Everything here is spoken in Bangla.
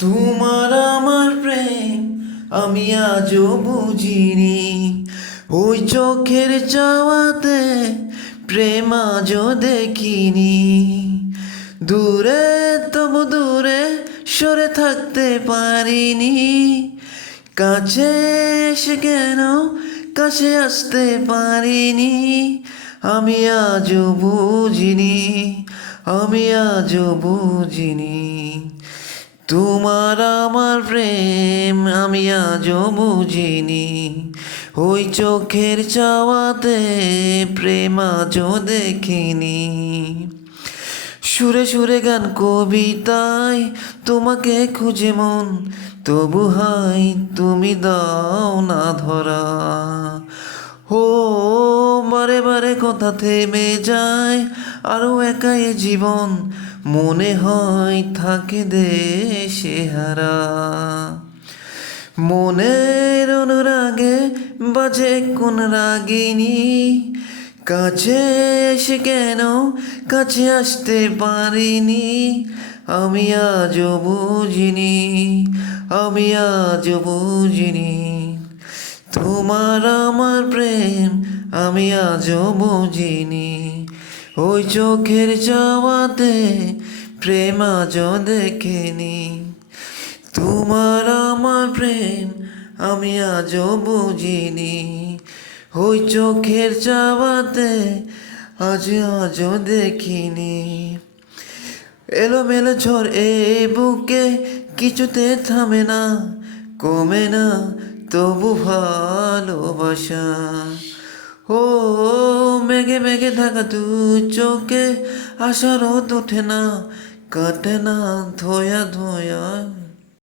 তোমার আমার প্রেম আমি আজও বুঝিনি, ওই চোখের চাওয়াতে প্রেম আজও দেখিনি। দূরে তবু দূরে সরে থাকতে পারিনি, কাছে এসে কেন কাছে আসতে পারিনি। আমি আজও বুঝিনি, আমি আজও বুঝিনি। তোমার আমার প্রেম আমি আজও বুঝিনি, ওই চোখের চাওয়াতে প্রেম আজও দেখিনি। সুরে সুরে গান কবিতায় তোমাকে খুঁজে মন, তবু হাই তুমি দাও না ধরা। ও বারে বারে কথা থেমে যায়, আরো একাই জীবন মনে হয় থাকে দেশে হারা। মনের অনুরাগে বাজে কোন রাগিনী, কাছে এসে কেন কাছে আসতে পারিনি। আমি আজও বুঝিনি, আমি আজও বুঝিনি। তোমার আমার প্রেম আমি আজও বুঝিনি, ওই চোখের চাওয়াতে প্রেম আজও দেখিনি। তোমার আমার প্রেম আমি আজও বুঝিনি, ওই চোখের চাওয়াতে আজও দেখিনি। এলোমেলো ঝড় এ বুকে কিছুতে থামে না, কমে না তবু ভালোবাসা। ও মেঘে মেঘে ঢাকা দু চোখে আশার রোদ ওঠে না, কাটে না ধোয়া ধোয়া